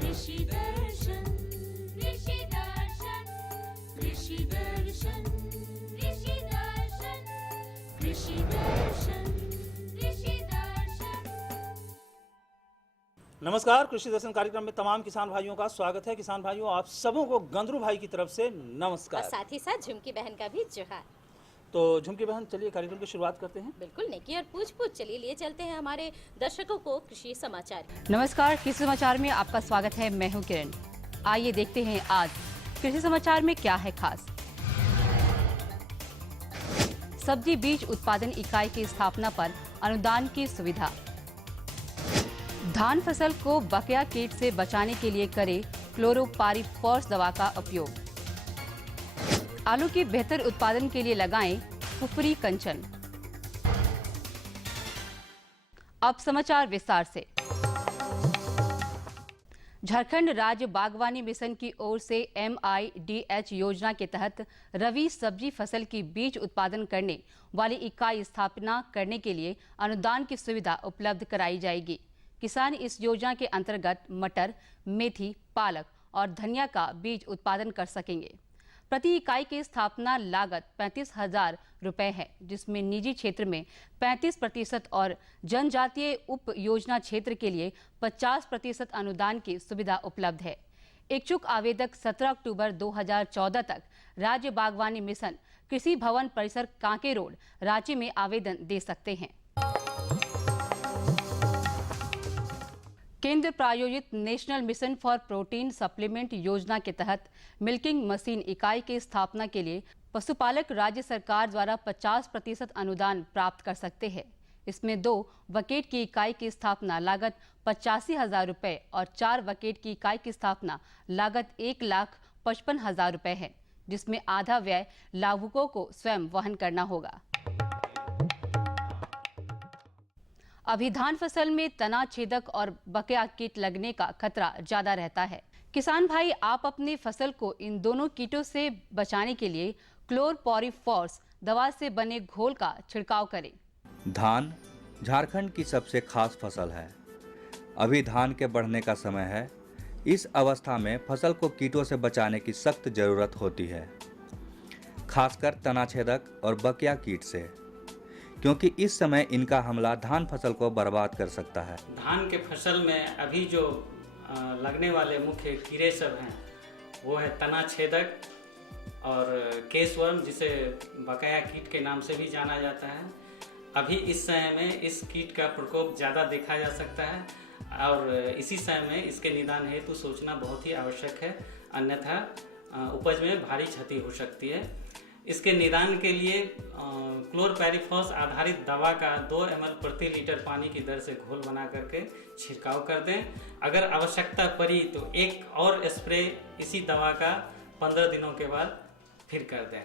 कृषि दर्शन कृषि दर्शन कृषि दर्शन कृषि दर्शन कृषि दर्शन कृषि दर्शन। नमस्कार, कृषि दर्शन कार्यक्रम में तमाम किसान भाइयों का स्वागत है। किसान भाइयों, आप सबों को गंदरू भाई की तरफ से नमस्कार। और साथ ही साथ झुमकी बहन का भी जोहार। तो झुमकी बहन, चलिए कार्यक्रम की शुरुआत करते हैं। बिल्कुल नेकी और पूछ पूछ, चलिए लिए चलते हैं हमारे दर्शकों को कृषि समाचार। नमस्कार, कृषि समाचार में आपका स्वागत है। मैं हूं किरण। आइए देखते हैं आज कृषि समाचार में क्या है खास। सब्जी बीज उत्पादन इकाई की स्थापना पर अनुदान की सुविधा। धान फसल को बकया कीट से बचाने के लिए करे क्लोरोपाइरीफॉस दवा का उपयोग। आलू की बेहतर उत्पादन के लिए लगाएं कुफरी कंचन। अब समाचार विस्तार से। झारखंड राज्य बागवानी मिशन की ओर से MIDH योजना के तहत रबी सब्जी फसल की बीज उत्पादन करने वाली इकाई स्थापना करने के लिए अनुदान की सुविधा उपलब्ध कराई जाएगी। किसान इस योजना के अंतर्गत मटर, मेथी, पालक और धनिया का बीज उत्पादन कर सकेंगे। प्रति इकाई की स्थापना लागत 35,000 रुपए है, जिसमें निजी क्षेत्र में 35% और जनजातीय उप योजना क्षेत्र के लिए 50% अनुदान की सुविधा उपलब्ध है। इच्छुक आवेदक 17 अक्टूबर 2014 तक राज्य बागवानी मिशन, कृषि भवन परिसर, कांके रोड, रांची में आवेदन दे सकते हैं। केंद्र प्रायोजित national mission for protein supplement योजना के तहत मिल्किंग मशीन इकाई की स्थापना के लिए पशुपालक राज्य सरकार द्वारा 50% अनुदान प्राप्त कर सकते हैं। इसमें 2 बकेट की इकाई की स्थापना लागत 85,000 रुपए और 4 बकेट की इकाई की स्थापना लागत 1,55,000 रुपए है, जिसमें आधा व्यय लाभुकों को स्वयं वहन करना होगा। अभी धान फसल में तना छेदक और बकया कीट लगने का खतरा ज्यादा रहता है। किसान भाई, आप अपनी फसल को इन दोनों कीटों से बचाने के लिए क्लोरोपाइरीफॉस दवा से बने घोल का छिड़काव करें। धान झारखंड की सबसे खास फसल है। अभी धान के बढ़ने का समय है। इस अवस्था में फसल को कीटों से बचाने की सख्त जरूरत होती है, खासकर तना छेदक और बकया कीट से, क्योंकि इस समय इनका हमला धान फसल को बर्बाद कर सकता है। धान के फसल में अभी जो लगने वाले मुख्य कीड़े सब हैं वो है तना छेदक और केसवर्म, जिसे बकाया कीट के नाम से भी जाना जाता है। अभी इस समय में इस कीट का प्रकोप ज़्यादा देखा जा सकता है और इसी समय में इसके निदान हेतु सोचना बहुत ही आवश्यक है, अन्यथा उपज में भारी क्षति हो सकती है। इसके निदान के लिए क्लोरोपाइरीफॉस आधारित दवा का 2 ml प्रति लीटर पानी की दर से घोल बना करके छिड़काव कर दें। अगर आवश्यकता पड़ी तो एक और स्प्रे इसी दवा का 15 दिनों के बाद फिर कर दें।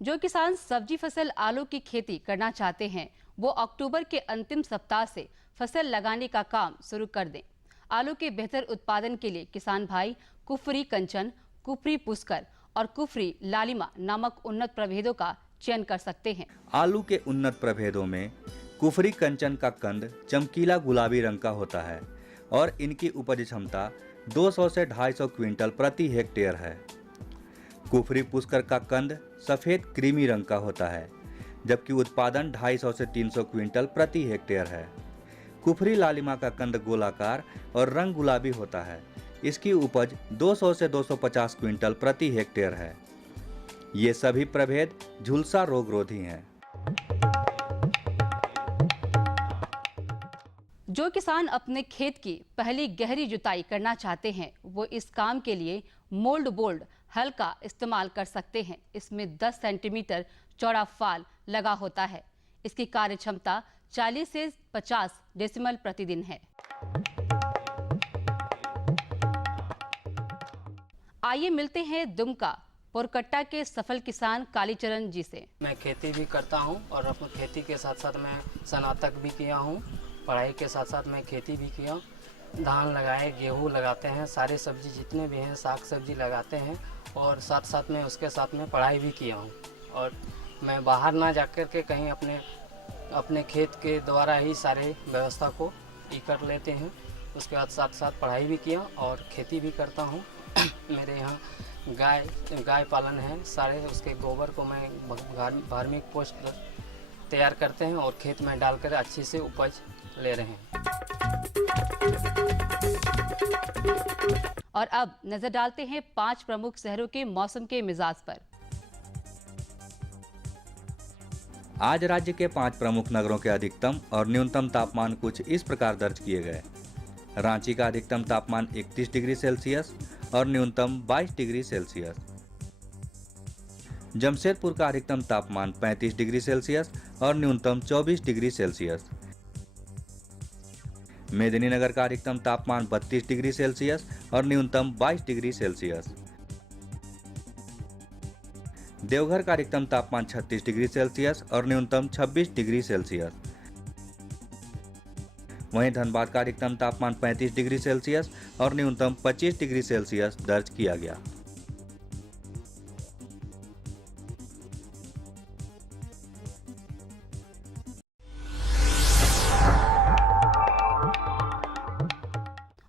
जो किसान सब्जी फसल आलू की खेती करना चाहते हैं, वो अक्टूबर के अंतिम सप्ताह से फसल लगाने का काम शुरू कर दें। आलू के बेहतर उत्पादन के लिए किसान भाई कुफरी कंचन, कुफरी पुष्कर और कुफरी लालिमा नामक उन्नत प्रभेदों का चयन कर सकते हैं। आलू के उन्नत प्रभेदों में कुफरी कंचन का कंद चमकीला गुलाबी रंग का होता है और इनकी उपज क्षमता 200 से 250 क्विंटल प्रति हेक्टेयर है। कुफरी पुष्कर का कंद सफेद क्रीमी रंग का होता है, जबकि उत्पादन 250 से 300 क्विंटल प्रति हेक्टेयर है। कुफरी लालिमा का कंद गोलाकार और रंग गुलाबी होता है। इसकी उपज 200 से 250 क्विंटल प्रति हेक्टेयर है। ये सभी प्रभेद झुलसा रोगरोधी हैं। जो किसान अपने खेत की पहली गहरी जुताई करना चाहते हैं, वो इस काम के लिए मोल्ड बोल्ड हल का इस्तेमाल कर सकते हैं। इसमें 10 सेंटीमीटर चौड़ा फाल लगा होता है। इसकी कार्य क्षमता 40 से 50 डेसिमल प्रतिदिन है। आइए मिलते हैं दुमका पोरकट्टा के सफल किसान कालीचरण जी से। मैं खेती भी करता हूं और अपनी खेती के साथ साथ मैं स्नातक भी किया हूं। पढ़ाई के साथ साथ मैं खेती भी किया। धान लगाए, गेहूं लगाते हैं, सारे सब्जी जितने भी हैं साग सब्जी लगाते हैं और साथ साथ में उसके साथ में पढ़ाई भी किया हूं। और मैं बाहर ना जाकर के कहीं अपने अपने खेत के द्वारा ही सारे व्यवस्था को कर लेते हैं। उसके बाद साथ साथ पढ़ाई भी किया और खेती भी करता हूँ। मेरे यहाँ गाय पालन है सारे, उसके गोबर को मैं धार्मिक पोस्ट तैयार करते हैं और खेत में डालकर अच्छी से उपज ले रहे हैं। और अब नजर डालते हैं 5 प्रमुख शहरों के मौसम के मिजाज पर। आज राज्य के 5 प्रमुख नगरों के अधिकतम और न्यूनतम तापमान कुछ इस प्रकार दर्ज किए गए। रांची का अधिकतम तापमान 31 डिग्री सेल्सियस और न्यूनतम 22 डिग्री सेल्सियस। जमशेदपुर का अधिकतम तापमान 35 डिग्री सेल्सियस और न्यूनतम 24 डिग्री सेल्सियस। मेदिनीनगर का अधिकतम तापमान 32 डिग्री सेल्सियस और न्यूनतम 22 डिग्री सेल्सियस। देवघर का अधिकतम तापमान 36 डिग्री सेल्सियस और न्यूनतम 26 डिग्री सेल्सियस। वहीं धनबाद का अधिकतम तापमान 35 डिग्री सेल्सियस और न्यूनतम 25 डिग्री सेल्सियस दर्ज किया गया।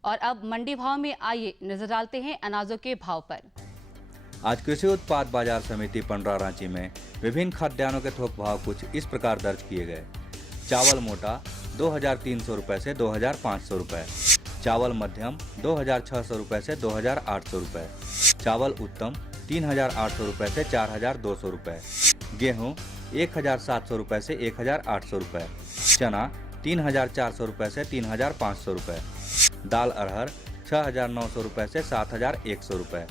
और अब मंडी भाव में आइए नजर डालते हैं अनाजों के भाव पर। आज कृषि उत्पाद बाजार समिति पंडरा रांची में विभिन्न खाद्यान्नों के थोक भाव कुछ इस प्रकार दर्ज किए गए। चावल मोटा 2,300 रुपए से 2,500 रुपए, चावल मध्यम 2,600 रुपए से 2,800 रुपए, चावल उत्तम 3,800 रुपए से 4,200 रुपए, गेहूं 1,700 रुपए से 1,800 रुपए, चना 3,400 रुपए से 3,500 रुपए, दाल अरहर 6,900 रुपए से 7,100 रुपए,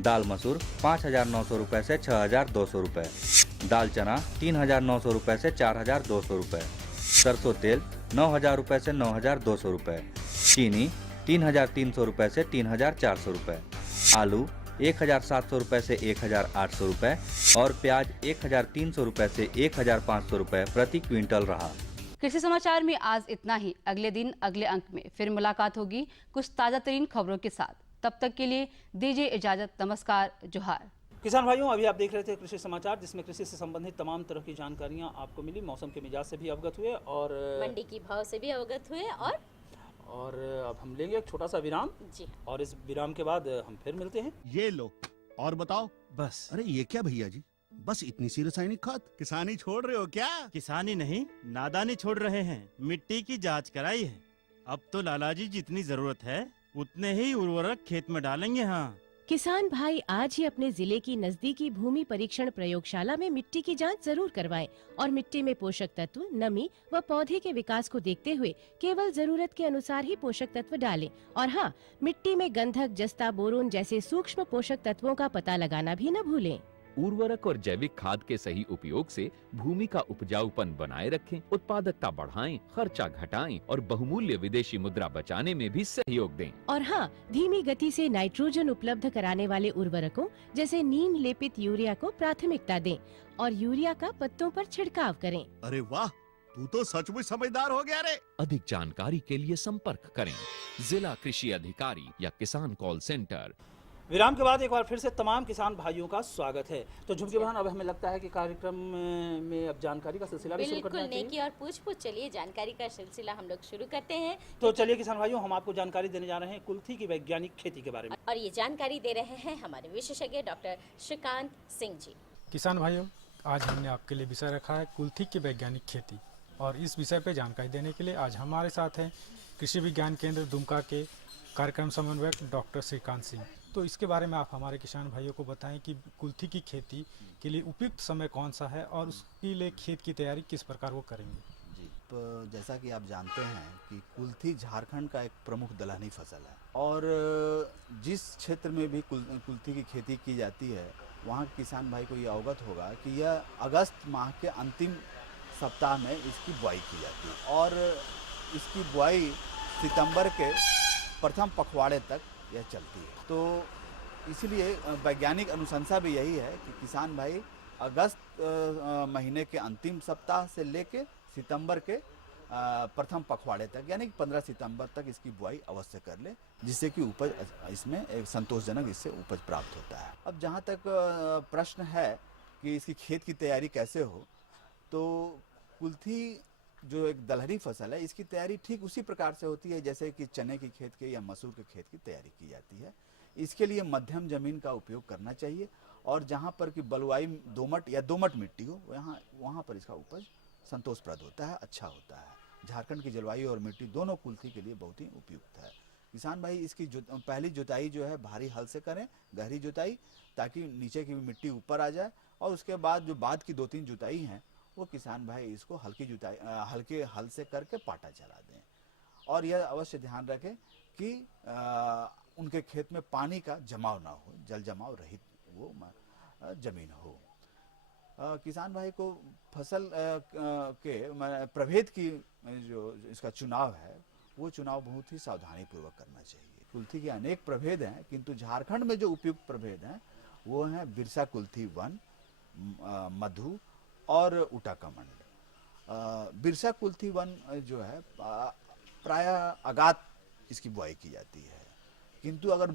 दाल मसूर 5,900 रुपए से 6,200 रुपए, दाल चना 3,900 रुपए से 4,200 रुपए, सरसों तेल 9,000 रुपए से 9,200 रुपए, चीनी 3,300 रुपए से 3,400 रुपए, आलू 1,700 रुपए से 1,800 रुपए और प्याज 1,300 रुपए से 1,500 रुपए प्रति क्विंटल रहा। कृषि समाचार में आज इतना ही। अगले दिन अगले अंक में फिर मुलाकात होगी कुछ ताजा तरीन खबरों के साथ। तब तक के लिए दीजिए इजाजत। नमस्कार, जोहार। किसान भाइयों, अभी आप देख रहे थे कृषि समाचार, जिसमें कृषि से संबंधित तमाम तरह की जानकारियां आपको मिली। मौसम के मिजाज से भी अवगत हुए और मंडी की भाव से भी अवगत हुए। और अब हम लेंगे एक छोटा सा विराम जी, और इस विराम के बाद हम फिर मिलते हैं। ये लो और बताओ। बस। अरे ये क्या भैया जी, बस इतनी सी रासायनिक खाद? किसानी छोड़ रहे हो क्या? किसानी नहीं, नादानी छोड़ रहे हैं। मिट्टी की जांच कराई है। अब तो लालाजी जितनी जरूरत है उतने ही उर्वरक खेत में डालेंगे। हाँ, किसान भाई आज ही अपने जिले की नजदीकी भूमि परीक्षण प्रयोगशाला में मिट्टी की जांच जरूर करवाएं और मिट्टी में पोषक तत्व, नमी व पौधे के विकास को देखते हुए केवल जरूरत के अनुसार ही पोषक तत्व डालें। और हाँ, मिट्टी में गंधक, जस्ता, बोरोन जैसे सूक्ष्म पोषक तत्वों का पता लगाना भी न भूलें। उर्वरक और जैविक खाद के सही उपयोग से भूमि का उपजाऊपन बनाए रखें, उत्पादकता बढ़ाएं, खर्चा घटाएं और बहुमूल्य विदेशी मुद्रा बचाने में भी सहयोग दें। और हाँ, धीमी गति से नाइट्रोजन उपलब्ध कराने वाले उर्वरकों जैसे नीम लेपित यूरिया को प्राथमिकता दें और यूरिया का पत्तों पर छिड़काव करें। अरे वाह, तू तो सचमुच समझदार हो गया रे। अधिक जानकारी के लिए संपर्क करें जिला कृषि अधिकारी या किसान कॉल सेंटर। विराम के बाद एक बार फिर से तमाम किसान भाइयों का स्वागत है। तो झुमके बहन, अब हमें लगता है कि कार्यक्रम में अब जानकारी का सिलसिला भी शुरू करना बिल्कुल चाहिए। नेकी और पूछ चलिए जानकारी का सिलसिला हम लोग शुरू करते हैं। तो चलिए किसान भाइयों, हम आपको जानकारी देने जा रहे हैं कुल्थी की वैज्ञानिक खेती के बारे में। और ये जानकारी दे रहे हैं हमारे विशेषज्ञ डॉक्टर श्रीकांत सिंह जी। किसान भाइयों, आज हमने आपके लिए विषय रखा है कुल्थी की वैज्ञानिक खेती, और इस विषय पर जानकारी देने के लिए आज हमारे साथ हैं कृषि विज्ञान केंद्र दुमका के कार्यक्रम समन्वयक डॉक्टर श्रीकांत सिंह। तो इसके बारे में आप हमारे किसान भाइयों को बताएं कि कुल्थी की खेती के लिए उपयुक्त समय कौन सा है और उसके लिए खेत की तैयारी किस प्रकार वो करेंगे। जी, तो जैसा कि आप जानते हैं कि कुल्थी झारखंड का एक प्रमुख दलहनी फसल है और जिस क्षेत्र में भी कुल्थी की खेती की जाती है वहाँ किसान भाई को ये अवगत होगा कि यह अगस्त माह के अंतिम सप्ताह में इसकी बुआई की जाती है और इसकी बुआई सितंबर के प्रथम पखवाड़े तक यह चलती है। तो इसलिए वैज्ञानिक अनुशंसा भी यही है कि किसान भाई अगस्त महीने के अंतिम सप्ताह से लेके सितंबर के प्रथम पखवाड़े तक यानी 15 सितंबर तक इसकी बुआई अवश्य कर ले, जिससे कि उपज इसमें एक संतोषजनक इससे उपज प्राप्त होता है। अब जहाँ तक प्रश्न है कि इसकी खेत की तैयारी कैसे हो, तो कुल्थी जो एक दलहनी फसल है, इसकी तैयारी ठीक उसी प्रकार से होती है जैसे कि चने की खेत के या मसूर के खेत की तैयारी की जाती है। इसके लिए मध्यम जमीन का उपयोग करना चाहिए और जहाँ पर कि बलुआई दोमट या दोमट मिट्टी हो वहाँ पर इसका उपज संतोषप्रद होता है, अच्छा होता है। झारखंड की जलवायु और मिट्टी दोनों कुल्थी के लिए बहुत ही उपयुक्त है। किसान भाई इसकी पहली जुताई जो है भारी हल से करें, गहरी जुताई, ताकि नीचे की भी मिट्टी ऊपर आ जाए, और उसके बाद जो बाद की 2-3 जुताई हैं वो किसान भाई इसको हल्के हल से करके पाटा चला दें। और यह अवश्य ध्यान रखें कि उनके खेत में पानी का जमाव ना हो, जल जमाव रहित वो जमीन हो। किसान भाई को फसल के प्रभेद की जो इसका चुनाव है वो चुनाव बहुत ही सावधानी पूर्वक करना चाहिए। कुल्थी के अनेक प्रभेद हैं, किंतु झारखंड में जो उपयुक्त प्रभेद हैं वो हैं बिरसा कुल्थी 1, मधु और उटाकमंड। बिरसा कुल्थी 1 जो है प्रायः अगात इसकी बुआई की जाती है, किंतु अगर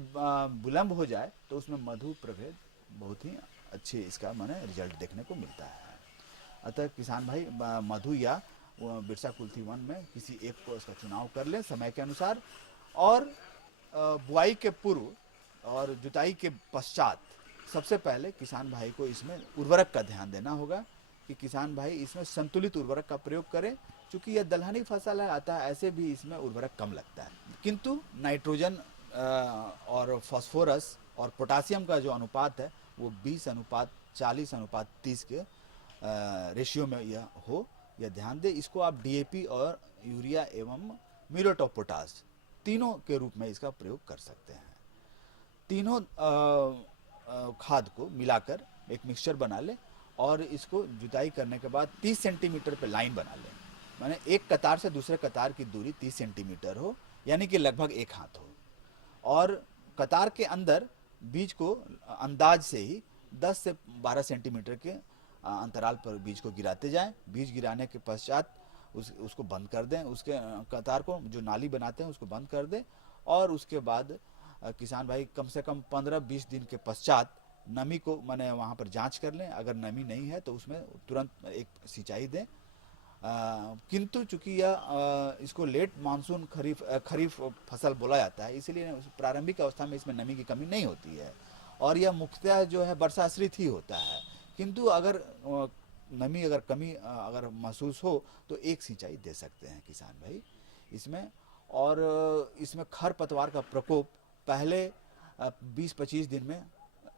विलम्ब हो जाए तो उसमें मधु प्रभेद बहुत ही अच्छे इसका रिजल्ट देखने को मिलता है। अतः किसान भाई मधु या बिरसा कुल्थी 1 में किसी एक को इसका चुनाव कर लें समय के अनुसार, और बुआई के पूर्व और जुताई के पश्चात सबसे पहले किसान भाई को इसमें उर्वरक का ध्यान देना होगा कि किसान भाई इसमें संतुलित उर्वरक का प्रयोग करें। चूँकि यह दलहनी फसल है अतः ऐसे भी इसमें उर्वरक कम लगता है, किंतु नाइट्रोजन और फास्फोरस और पोटासियम का जो अनुपात है वो 20:40:30 के रेशियो में यह ध्यान दे। इसको आप डीएपी और यूरिया एवं म्यूरेट ऑफ पोटाश तीनों के रूप में इसका प्रयोग कर सकते हैं। तीनों खाद को मिलाकर एक मिक्सचर बना ले और इसको जुताई करने के बाद 30 सेंटीमीटर पे लाइन बना ले, माने एक कतार से दूसरे कतार की दूरी 30 सेंटीमीटर हो, यानी कि लगभग एक हाथ हो, और कतार के अंदर बीज को अंदाज से ही 10 से 12 सेंटीमीटर के अंतराल पर बीज को गिराते जाएं। बीज गिराने के पश्चात उसको बंद कर दें, उसके कतार को जो नाली बनाते हैं उसको बंद कर दें, और उसके बाद किसान भाई कम से कम 15-20 दिन के पश्चात नमी को माने वहाँ पर जांच कर लें। अगर नमी नहीं है तो उसमें तुरंत एक सिंचाई दें। किंतु चूंकि यह इसको लेट मानसून खरीफ फसल बोला जाता है, इसीलिए प्रारंभिक अवस्था में इसमें नमी की कमी नहीं होती है और यह मुख्यतः जो है वर्षाश्रित ही होता है। किंतु अगर नमी कमी अगर महसूस हो तो एक सिंचाई दे सकते हैं किसान भाई इसमें। और इसमें खर पतवार का प्रकोप पहले 20-25 दिन में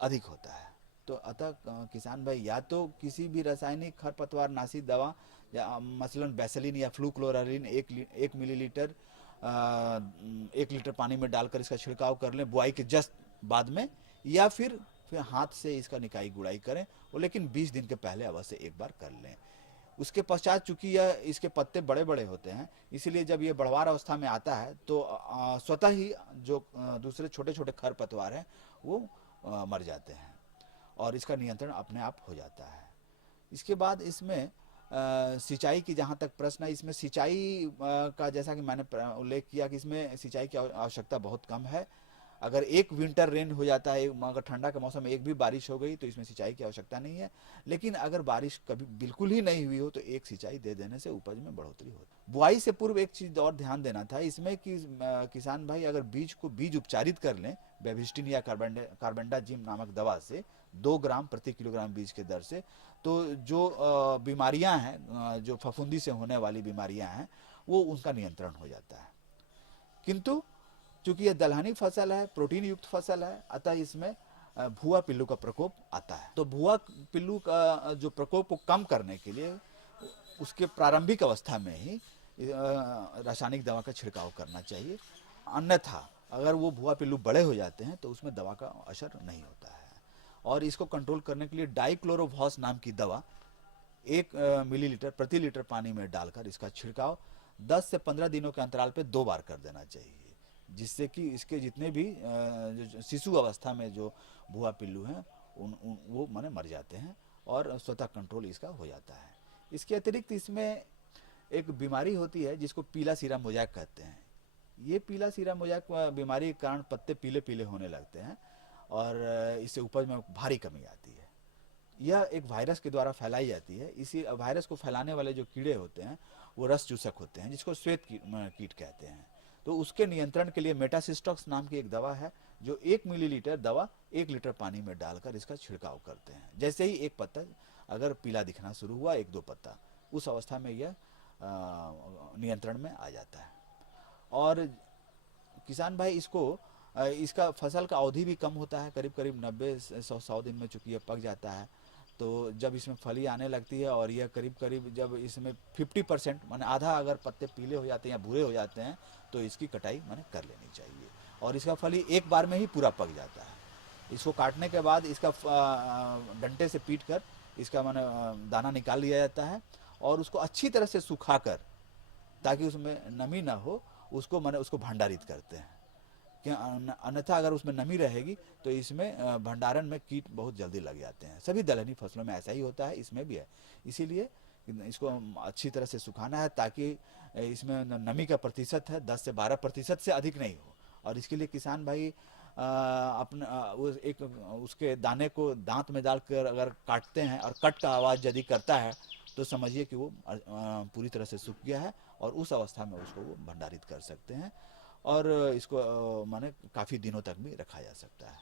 अधिक होता है, तो अतः किसान भाई या तो किसी भी रासायनिक खरपतवार नाशी दवा या मसलन बेसलिन या फ्लूक्लोरालिन 1 मिलीलीटर 1 लीटर पानी में डालकर इसका छिड़काव कर लें बुआई के जस्ट बाद में, या फिर हाथ से इसका निकाई गुड़ाई करें, वो लेकिन 20 दिन के पहले अवश्य एक बार कर लें। उसके पश्चात चूंकि यह इसके पत्ते बड़े बड़े होते हैं, इसलिए जब ये बढ़वार अवस्था में आता है तो स्वतः ही जो दूसरे छोटे छोटे खरपतवार हैं वो मर जाते हैं और इसका नियंत्रण अपने आप हो जाता है। इसके बाद इसमें सिंचाई की जहाँ तक प्रश्न है, इसमें सिंचाई का जैसा कि मैंने उल्लेख किया कि इसमें सिंचाई की आवश्यकता बहुत कम है। अगर एक विंटर रेन हो जाता है, अगर ठंडा का मौसम में एक भी बारिश हो गई तो इसमें सिंचाई की आवश्यकता नहीं है, लेकिन अगर बारिश कभी बिल्कुल ही नहीं हुई हो तो एक सिंचाई दे देने से उपज में बढ़ोतरी होती। बुआई से पूर्व एक चीज और ध्यान देना था इसमें कि किसान भाई अगर बीज उपचारित कर लें बेबिस्टिन या कार्बेंडाजिम नामक दवा से 2 ग्राम प्रति किलोग्राम बीज के दर से, तो जो बीमारियां हैं, जो फफूंदी से होने वाली बीमारियां हैं, वो उनका नियंत्रण हो जाता है। किंतु चूंकि यह दलहनी फसल है, प्रोटीन युक्त फसल है, अतः इसमें भुआ पिल्लू का प्रकोप आता है। तो भुआ पिल्लू का जो प्रकोप को कम करने के लिए उसके प्रारंभिक अवस्था में ही रासायनिक दवा का छिड़काव करना चाहिए, अन्यथा अगर वो भुआ पिल्लू बड़े हो जाते हैं तो उसमें दवा का असर नहीं होता है। और इसको कंट्रोल करने के लिए डाइक्लोरोवॉस नाम की दवा 1 मिलीलीटर प्रति लीटर पानी में डालकर इसका छिड़काव 10 से 15 दिनों के अंतराल पे 2 बार कर देना चाहिए, जिससे कि इसके जितने भी जो शिशु अवस्था में जो भुआ पिल्लू हैं वो माने मर जाते हैं और स्वतः कंट्रोल इसका हो जाता है। इसके अतिरिक्त इसमें एक बीमारी होती है जिसको पीला सीरा मोज़ेक कहते हैं। ये पीला सीरा मोज़ेक बीमारी के कारण पत्ते पीले पीले होने लगते हैं और इससे उपज में भारी कमी आती है। यह एक वायरस के द्वारा फैलाई जाती है। इसी वायरस को फैलाने वाले जो कीड़े होते हैं वो रस चूसक होते हैं, जिसको श्वेत कीट कहते हैं। तो उसके नियंत्रण के लिए मेटासिस्टॉक्स नाम की एक दवा है, जो 1 मिलीलीटर दवा 1 लीटर पानी में डालकर इसका छिड़काव करते हैं। जैसे ही एक पत्ता अगर पीला दिखना शुरू हुआ, 1-2 पत्ता, उस अवस्था में यह नियंत्रण में आ जाता है। और किसान भाई इसका फसल का अवधि भी कम होता है, करीब करीब 90-100 दिन में चूंकि यह पक जाता है। तो जब इसमें फली आने लगती है और यह करीब करीब जब इसमें 50% माने आधा अगर पत्ते पीले हो जाते हैं या भूरे हो जाते हैं, तो इसकी कटाई माने कर लेनी चाहिए। और इसका फली एक बार में ही पूरा पक जाता है। इसको काटने के बाद इसका डंडे से पीट कर इसका माने दाना निकाल लिया जाता है और उसको अच्छी तरह से सुखाकर, ताकि उसमें नमी ना हो, उसको भंडारित करते हैं। कि अन्यथा अगर उसमें नमी रहेगी तो इसमें भंडारण में कीट बहुत जल्दी लग जाते हैं। सभी दलहनी फसलों में ऐसा ही होता है, इसमें भी है। इसीलिए इसको अच्छी तरह से सुखाना है, ताकि इसमें नमी का प्रतिशत है 10 से 12% से अधिक नहीं हो। और इसके लिए किसान भाई उसके दाने को दांत में डालकर अगर काटते हैं और कट का आवाज़ यदि करता है, तो समझिए कि वो पूरी तरह से सूख गया है, और उस अवस्था में उसको वो भंडारित कर सकते हैं और इसको माने काफ़ी दिनों तक भी रखा जा सकता है।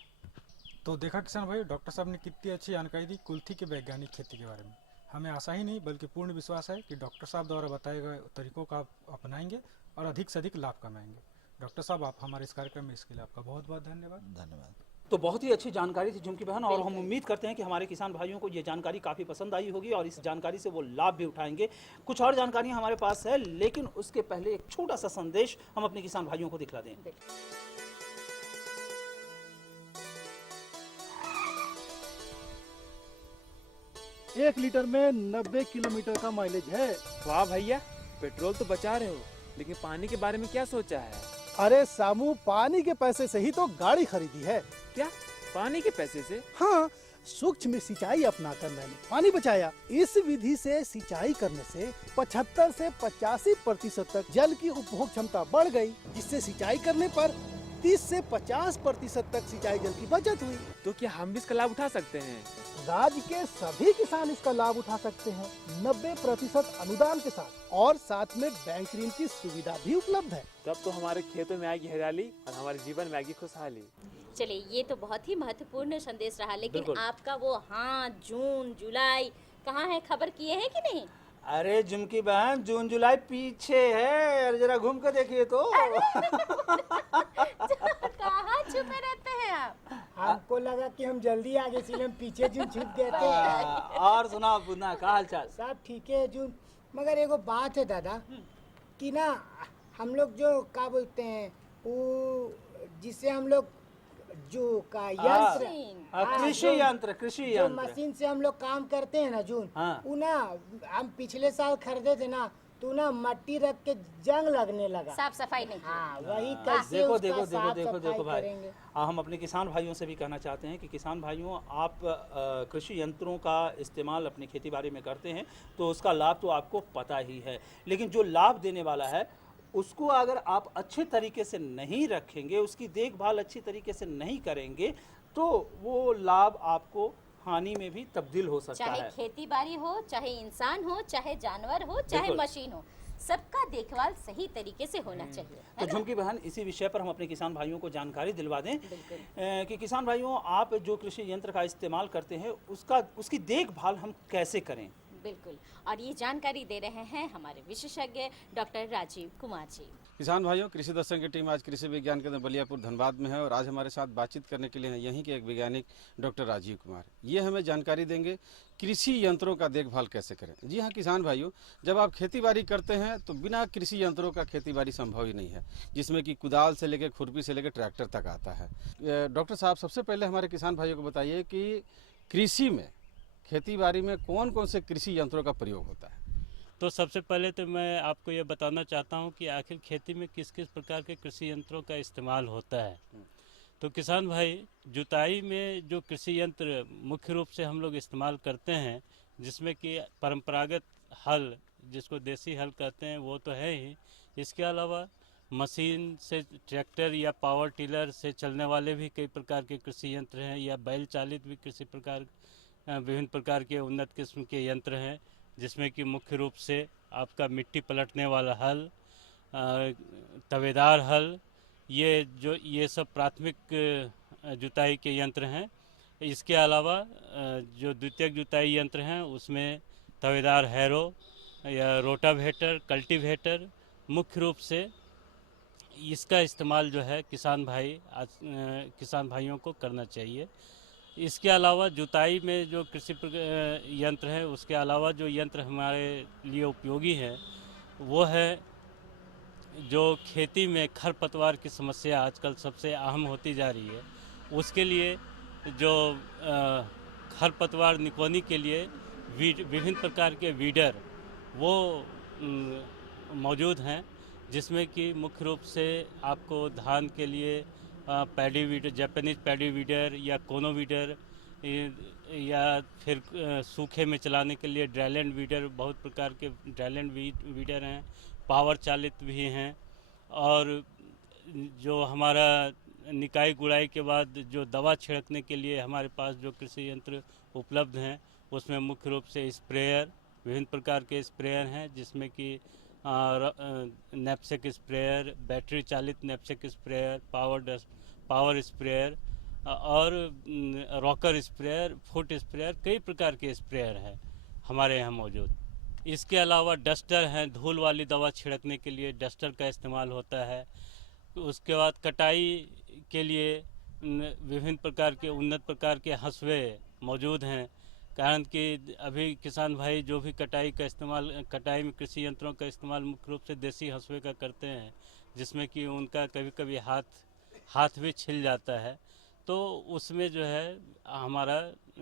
तो देखा किसान भाई, डॉक्टर साहब ने कितनी अच्छी जानकारी दी कुल्थी के वैज्ञानिक खेती के बारे में। हमें आशा ही नहीं बल्कि पूर्ण विश्वास है कि डॉक्टर साहब द्वारा बताए गए तरीकों का आप अपनाएंगे और अधिक से अधिक लाभ कमाएंगे। डॉक्टर साहब, आप हमारे इस कार्यक्रम में इसके लिए आपका बहुत बहुत धन्यवाद। धन्यवाद। तो बहुत ही अच्छी जानकारी थी झुमकी बहन, और हम उम्मीद करते हैं कि हमारे किसान भाइयों को ये जानकारी काफ़ी पसंद आई होगी और इस जानकारी से वो लाभ भी उठाएंगे। कुछ और जानकारी हमारे पास है, लेकिन उसके पहले एक छोटा सा संदेश हम अपने किसान भाइयों को दिखला दें। 1 लीटर में 90 किलोमीटर का माइलेज है। वाह भैया, पेट्रोल तो बचा रहे हो, लेकिन पानी के बारे में क्या सोचा है? अरे सामू, पानी के पैसे से ही तो गाड़ी खरीदी है। क्या पानी के पैसे से? हाँ, सूक्ष्म सिंचाई अपनाकर मैंने पानी बचाया। इस विधि से सिंचाई करने से 75 से 85% तक जल की उपभोग क्षमता बढ़ गई, जिससे सिंचाई करने पर 30 से 50% तक सिंचाई जल की बचत हुई। तो क्या हम भी इसका लाभ उठा सकते हैं? राज्य के सभी किसान इसका लाभ उठा सकते हैं 90% अनुदान के साथ, और साथ में बैंक ऋण की सुविधा भी उपलब्ध है। तब तो हमारे खेतों में आएगी हरियाली और हमारे जीवन में आएगी खुशहाली। चलिए, ये तो बहुत ही महत्वपूर्ण संदेश रहा, लेकिन आपका वो जून जुलाई कहाँ है, खबर किए हैं कि नहीं? अरे झुमकी बहन, जून जुलाई पीछे है, जरा घूम कर देखिए तो। कहाँ छुपे रहते हैं आप? हमको लगा कि हम जल्दी आ गए, इसलिए हम पीछे जून छुप गए थे। और सुनाओ पूतना, क्या हाल चाल? सब ठीक है जून, मगर एगो बात है दादा कि ना, हम लोग जो क्या बोलते हैं वो, जिससे हम लोग जो का यंत्र, कृषि यंत्र मशीन से हम लोग काम करते हैं ना जून, वो ना हम पिछले साल खरीदे थे ना, तो ना मट्टी रख के जंग लगने लगा, साफ सफाई नहीं। हाँ, वही कैसे देखो भाई, हम अपने किसान भाइयों से भी कहना चाहते हैं कि किसान भाइयों, आप कृषि यंत्रों का इस्तेमाल अपनी खेती बाड़ी में करते हैं तो उसका लाभ तो आपको पता ही है, लेकिन जो लाभ देने वाला है उसको अगर आप अच्छे तरीके से नहीं रखेंगे, उसकी देखभाल अच्छी तरीके से नहीं करेंगे, तो वो लाभ आपको हानि में भी तब्दील हो सकता है। चाहे खेती बाड़ी हो, चाहे इंसान हो, चाहे जानवर हो, चाहे मशीन हो, सबका देखभाल सही तरीके से होना चाहिए। तो झुमकी बहन, इसी विषय पर हम अपने किसान भाइयों को जानकारी दिलवा दें कि किसान भाइयों, आप जो कृषि यंत्र का इस्तेमाल करते हैं उसकी देखभाल हम कैसे करें। बिल्कुल, और ये जानकारी दे रहे हैं हमारे विशेषज्ञ डॉक्टर राजीव कुमार जी। किसान भाइयों, कृषि दर्शन की टीम आज कृषि विज्ञान केंद्र बलियापुर धनबाद में है, और आज हमारे साथ बातचीत करने के लिए हैं यहीं के एक वैज्ञानिक डॉक्टर राजीव कुमार। ये हमें जानकारी देंगे कृषि यंत्रों का देखभाल कैसे करें। जी हाँ किसान भाइयों, जब आप खेती बाड़ी करते हैं तो बिना कृषि यंत्रों का खेती बाड़ी संभव ही नहीं है, जिसमें कि कुदाल से लेकर खुरपी से लेकर ट्रैक्टर तक आता है। डॉक्टर साहब, सबसे पहले हमारे किसान भाइयों को बताइए कि कृषि में, खेती बाड़ी में कौन कौन से कृषि यंत्रों का प्रयोग होता है? तो सबसे पहले तो मैं आपको ये बताना चाहता हूँ कि आखिर खेती में किस किस प्रकार के कृषि यंत्रों का इस्तेमाल होता है। तो किसान भाई, जुताई में जो कृषि यंत्र मुख्य रूप से हम लोग इस्तेमाल करते हैं, जिसमें कि परंपरागत हल, जिसको देसी हल कहते हैं, वो तो है ही। इसके अलावा मशीन से, ट्रैक्टर या पावर टिलर से चलने वाले भी कई प्रकार के कृषि यंत्र हैं, या बैल चालित भी विभिन्न प्रकार के उन्नत किस्म के यंत्र हैं, जिसमें कि मुख्य रूप से आपका मिट्टी पलटने वाला हल, तवेदार हल, ये सब प्राथमिक जुताई के यंत्र हैं। इसके अलावा जो द्वितीयक जुताई यंत्र हैं उसमें तवेदार हैरो या रोटावेटर, कल्टीवेटर, मुख्य रूप से इसका इस्तेमाल जो है किसान भाइयों को करना चाहिए। इसके अलावा जुताई में जो कृषि यंत्र है, उसके अलावा जो यंत्र हमारे लिए उपयोगी है वो है जो खेती में खरपतवार की समस्या आजकल सबसे अहम होती जा रही है, उसके लिए जो खरपतवार निकौनी के लिए विभिन्न प्रकार के वीडर वो मौजूद हैं, जिसमें कि मुख्य रूप से आपको धान के लिए paddy weeder, Japanese paddy weeder या कोनो वीडर, या फिर सूखे में चलाने के लिए ड्राईलैंड वीडर, बहुत प्रकार के ड्राईलैंड वीडर हैं, पावर चालित भी हैं। और जो हमारा निकाई गुड़ाई के बाद जो दवा छिड़कने के लिए हमारे पास जो कृषि यंत्र उपलब्ध हैं उसमें मुख्य रूप से स्प्रेयर, विभिन्न प्रकार के स्प्रेयर हैं, जिसमें कि नैपसेक स्प्रेयर, बैटरी चालित नैपसेक स्प्रेयर, पावर स्प्रेयर और रॉकर स्प्रेयर, फुट स्प्रेयर, कई प्रकार के स्प्रेयर हैं हमारे यहाँ मौजूद। इसके अलावा डस्टर हैं, धूल वाली दवा छिड़कने के लिए डस्टर का इस्तेमाल होता है। उसके बाद कटाई के लिए विभिन्न प्रकार के उन्नत प्रकार के हंसुए मौजूद हैं, कारण कि अभी किसान भाई जो भी कटाई में कृषि यंत्रों का इस्तेमाल मुख्य रूप से देसी हंसुए का करते हैं, जिसमें कि उनका कभी कभी हाथ भी छिल जाता है। तो उसमें जो है हमारा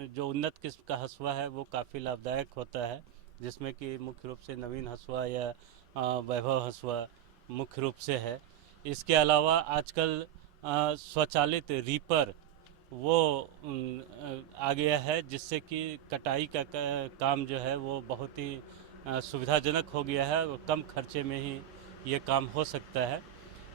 जो उन्नत किस्म का हंसुआ है वो काफ़ी लाभदायक होता है, जिसमें कि मुख्य रूप से नवीन हंसुआ या वैभव हंसुआ मुख्य रूप से है। इसके अलावा आजकल स्वचालित रीपर वो आ गया है, जिससे कि कटाई का काम जो है वो बहुत ही सुविधाजनक हो गया है और कम खर्चे में ही ये काम हो सकता है।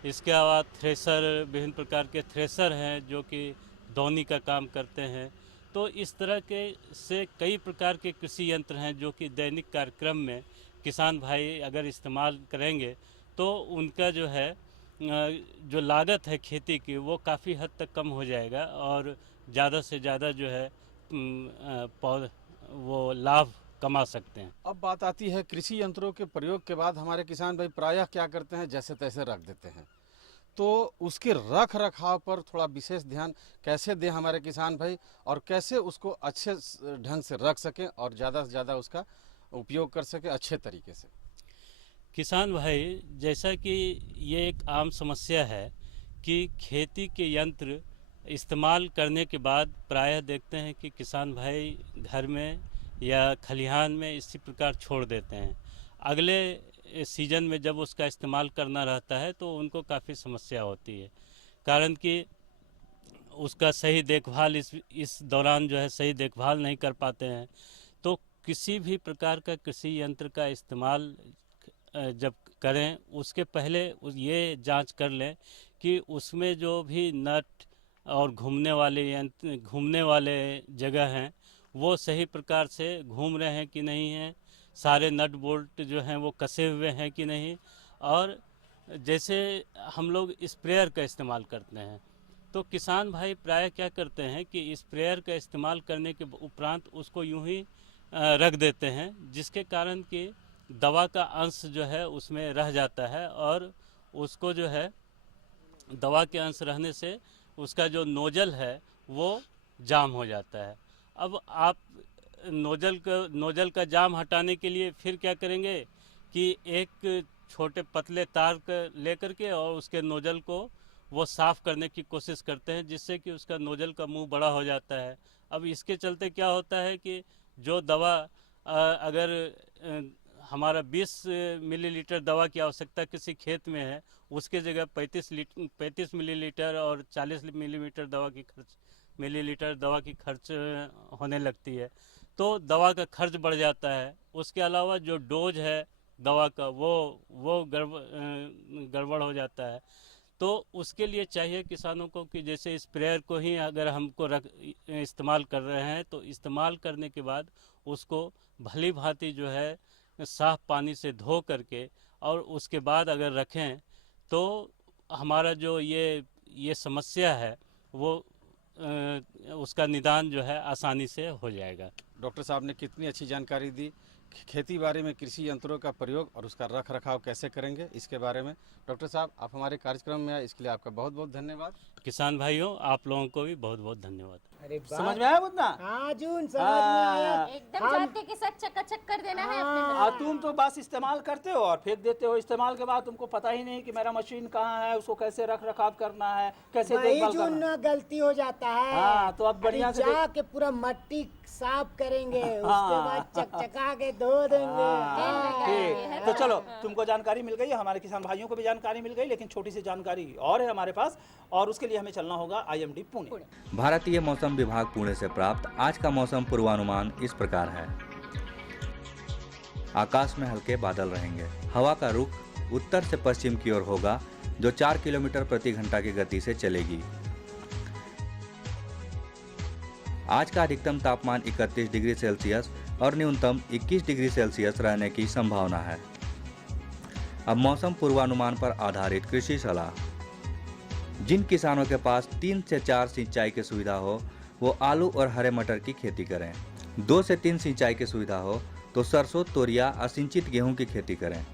इसके अलावा थ्रेसर, विभिन्न प्रकार के थ्रेसर हैं जो कि दौनी का काम करते हैं। तो इस तरह के से कई प्रकार के कृषि यंत्र हैं जो कि दैनिक कार्यक्रम में किसान भाई अगर इस्तेमाल करेंगे तो उनका जो है जो लागत है खेती की वो काफ़ी हद तक कम हो जाएगा और ज़्यादा से ज़्यादा जो है वो लाभ कमा सकते हैं। अब बात आती है कृषि यंत्रों के प्रयोग के बाद हमारे किसान भाई प्रायः क्या करते हैं, जैसे तैसे रख देते हैं। तो उसके रख रखाव पर थोड़ा विशेष ध्यान कैसे दें हमारे किसान भाई, और कैसे उसको अच्छे ढंग से रख सकें और ज़्यादा से ज़्यादा उसका उपयोग कर सकें अच्छे तरीके से। किसान भाई, जैसा कि ये एक आम समस्या है कि खेती के यंत्र इस्तेमाल करने के बाद प्रायः देखते हैं कि किसान भाई घर में या खलिहान में इसी प्रकार छोड़ देते हैं। अगले सीजन में जब उसका इस्तेमाल करना रहता है तो उनको काफ़ी समस्या होती है, कारण कि उसका सही देखभाल इस दौरान जो है सही देखभाल नहीं कर पाते हैं। तो किसी भी प्रकार का कृषि यंत्र का इस्तेमाल जब करें उसके पहले ये जांच कर लें कि उसमें जो भी नट और घूमने वाले जगह हैं वो सही प्रकार से घूम रहे हैं कि नहीं हैं, सारे नट बोल्ट जो हैं वो कसे हुए हैं कि नहीं। और जैसे हम लोग स्प्रेयर का इस्तेमाल करते हैं तो किसान भाई प्रायः क्या करते हैं कि स्प्रेयर का इस्तेमाल करने के उपरांत उसको यूं ही रख देते हैं, जिसके कारण कि दवा का अंश जो है उसमें रह जाता है और उसको जो है दवा के अंश रहने से उसका जो नोजल है वो जाम हो जाता है। अब आप नोजल का जाम हटाने के लिए फिर क्या करेंगे कि एक छोटे पतले तार लेकर के और उसके नोजल को वो साफ़ करने की कोशिश करते हैं, जिससे कि उसका नोजल का मुंह बड़ा हो जाता है। अब इसके चलते क्या होता है कि जो दवा अगर हमारा 20 मिलीलीटर दवा की आवश्यकता किसी खेत में है, उसके जगह 35 मिलीलीटर और 40 मिलीलीटर दवा की खर्च होने लगती है, तो दवा का खर्च बढ़ जाता है। उसके अलावा जो डोज है दवा का वो गड़बड़ हो जाता है। तो उसके लिए चाहिए किसानों को कि जैसे स्प्रेयर को ही अगर हमको इस्तेमाल कर रहे हैं तो इस्तेमाल करने के बाद उसको भली भांति जो है साफ पानी से धो करके और उसके बाद अगर रखें तो हमारा जो ये समस्या है वो उसका निदान जो है आसानी से हो जाएगा। डॉक्टर साहब ने कितनी अच्छी जानकारी दी खेती बाड़ी में कृषि यंत्रों का प्रयोग और उसका रख रखाव कैसे करेंगे इसके बारे में। डॉक्टर साहब आप हमारे कार्यक्रम में आए इसके लिए आपका बहुत बहुत धन्यवाद। किसान भाइयों आप लोगों को भी बहुत बहुत धन्यवाद। अरे समझ में आया मुद्दा? हाँ जून समझ में आया। एकदम जाते के साथ चकाचक कर देना है अपने तुम तो बस इस्तेमाल करते हो और फेंक देते हो। इस्तेमाल के बाद तुमको पता ही नहीं कि मेरा मशीन कहाँ है, उसको कैसे रख रखाव करना है, कैसे देखभाल करना है। गलती हो जाता है। हाँ तो अब बढ़िया से जाके पूरा मट्टी साफ करेंगे उसके बाद चकचका के धो देंगे। ठीक तो चलो तुमको जानकारी मिल गई, हमारे किसान भाइयों को भी जानकारी मिल गई, लेकिन छोटी सी जानकारी और है हमारे पास और उसके लिए हमें चलना होगा IMD पुणे। भारतीय मौसम विभाग पुणे से प्राप्त आज का मौसम पूर्वानुमान इस प्रकार है। आकाश में हल्के बादल रहेंगे। हवा का रुख उत्तर से पश्चिम की ओर होगा जो 4 किलोमीटर प्रति घंटा की गति से चलेगी। आज का अधिकतम तापमान 31 डिग्री सेल्सियस और न्यूनतम 21 डिग्री सेल्सियस रहने की संभावना है। अब मौसम पूर्वानुमान पर आधारित कृषि सलाह। जिन किसानों के पास 3 से 4 सिंचाई की सुविधा हो वो आलू और हरे मटर की खेती करें। 2 से 3 सिंचाई की सुविधा हो तो सरसों, तोरिया, असिंचित गेहूं की खेती करें।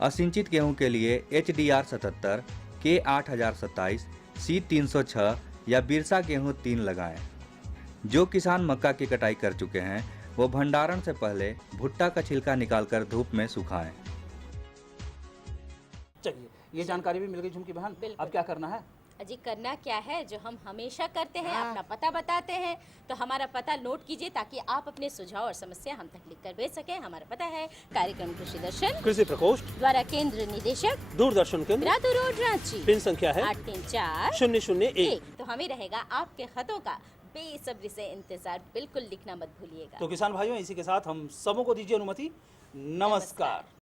असिंचित गेहूं के लिए HDR 77, K8027, C306 या बिरसा गेहूं 3 लगाएं। जो किसान मक्का की कटाई कर चुके हैं वो भंडारण से पहले भुट्टा का छिलका निकालकर धूप में सुखाएं। चलिए ये जानकारी भी मिल गई झुमकी बहन। अब क्या करना है? अजी करना क्या है जो हम हमेशा करते हैं, अपना पता बताते हैं। तो हमारा पता नोट कीजिए ताकि आप अपने सुझाव और समस्या हम तक लिख कर भेज सकें। हमारा पता है कार्यक्रम कृषि दर्शन, कृषि प्रकोष्ठ द्वारा केंद्र निदेशक, दूरदर्शन केंद्र, रातू रोड, रांची। पिन संख्या है 834-001। तो हमें रहेगा आपके खतों का बेसब्री से इंतजार। बिल्कुल लिखना मत भूलिएगा। तो किसान भाइयों इसी के साथ हम सबों को दीजिए अनुमति। नमस्कार।